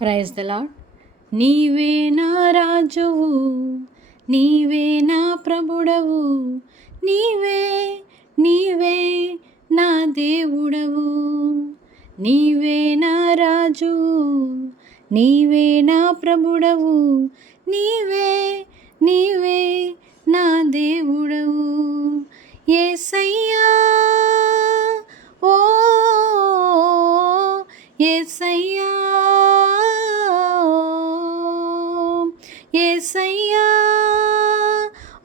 Praise the lord. నీవే నా రాజువు, నీవే నా ప్రభుడవు, నీవే నీవే నా దేవుడవు. నీవే నా రాజువు, నీవే నా ప్రభుడవు, నీవే నీవే నా దేవుడవు. యేసయ్యా ఓ యేసయ్యా యేసయ్యా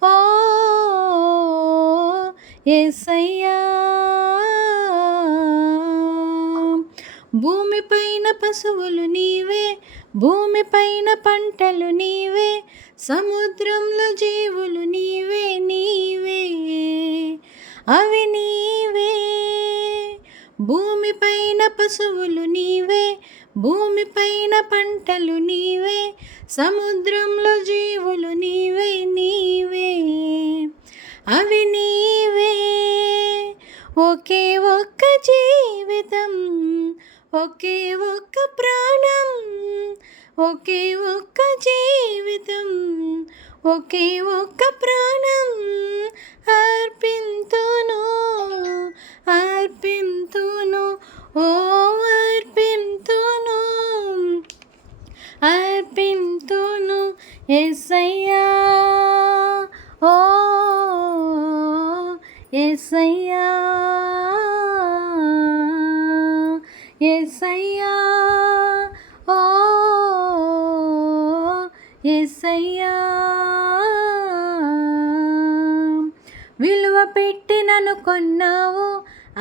ఓ యేసయ్యా. భూమిపైన పశువులు నీవే, భూమిపైన పంటలు నీవే, సముద్రంలో జీవులు నీవే నీవే అవి నీవే. భూమిపైన పశువులు నీవే, భూమిపైన పంటలు నీవే, సముద్రంలో జీవులు నీవే నీవే అవి నీవే. ఒకే ఒక్క జీవితం, ఒకే ఒక్క ప్రాణం, ఒకే ఒక్క జీవితం, ఒకే ఒక్క ప్రాణం అర్పింతును అర్పింతును ఓ అర్పింతును అర్పింతును యేసయ్యా ఓ యేసయ్యా యేసయ్యా ఓ యేసయ్యా. విలువ పెట్టి నన్ను కొన్నావు,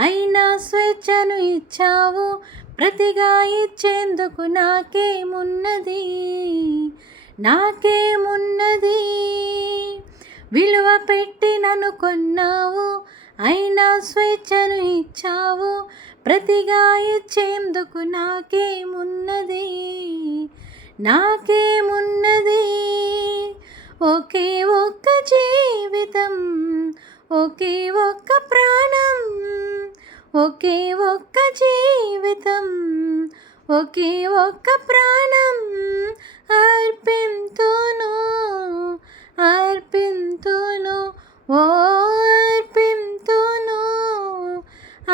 అయినా స్వేచ్ఛను ఇచ్చావు, ప్రతిగా ఇచ్చేందుకు నాకేమున్నది నాకేమున్నది. విలువ పెట్టి నన్ను కొన్నావు, అయినా స్వేచ్ఛను ఇచ్చావు, ప్రతిగా ఇచ్చేందుకు నాకేమున్నది నాకేమున్నది. ఒకే ఒక్క జీవితం, ఒకే ఒక్క ప్రాణం, ఒకే ఒక్క జీవితం, ఒకే ఒక్క ప్రాణం అర్పింతును అర్పింతును ఓ అర్పింతును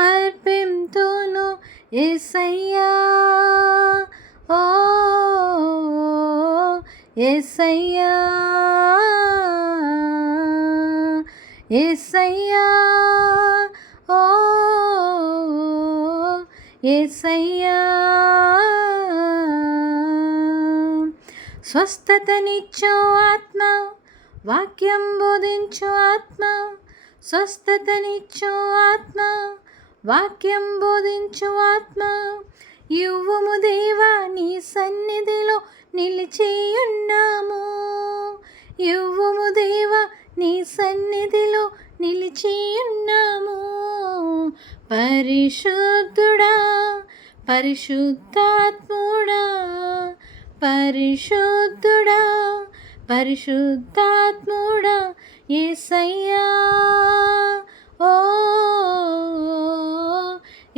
అర్పింతును యేసయ్యా ఓ యేసయ్యా యేసయ్యా ఓ యేసయ్యా. స్వస్థతనిచ్చో ఆత్మ, వాక్యం బోధించు ఆత్మ, స్వస్థతనిచ్చో ఆత్మ, వాక్యం బోధించు ఆత్మ, ఇవ్వుము దేవా నీ సన్నిధిలో నిలిచియున్నాము, ఇవ్వుము దేవా నీ సన్నిధిలో నిలిచియున్నాము. పరిశుద్ధుడా పరిశుద్ధాత్ముడా పరిశుద్ధుడా పరిశుద్ధాత్ముడా యేసయ్యా ఓ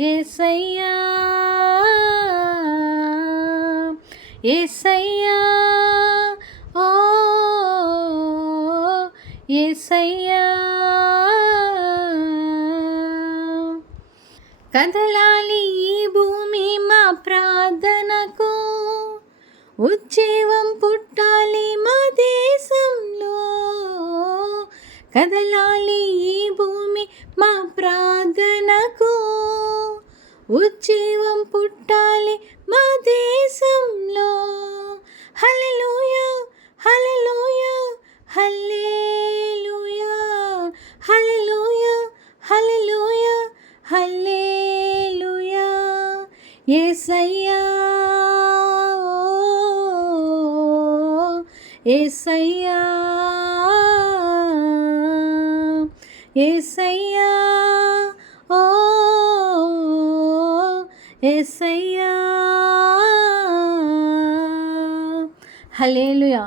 యేసయ్యా యేసయ్యా ఓ యేసయ్యా. కదలాలి ఈ భూమి మా ప్రార్థనకు, ఉజ్జీవం పుట్టాలి మా దేశంలో. కదలాలి ఈ భూమి మా ప్రార్థనకు, ఉజ్జీవం పుట్టాలి మా దేశంలో. హల్లెలూయా హల్లెలూయా హల్లెలూయా హల్లెలూయా హల్లెలూయా హల్లెలూయా. యేసయ్యా యేసయ్యా యేసయ్యా ఓ యేసయ్యా. హల్లెలూయా.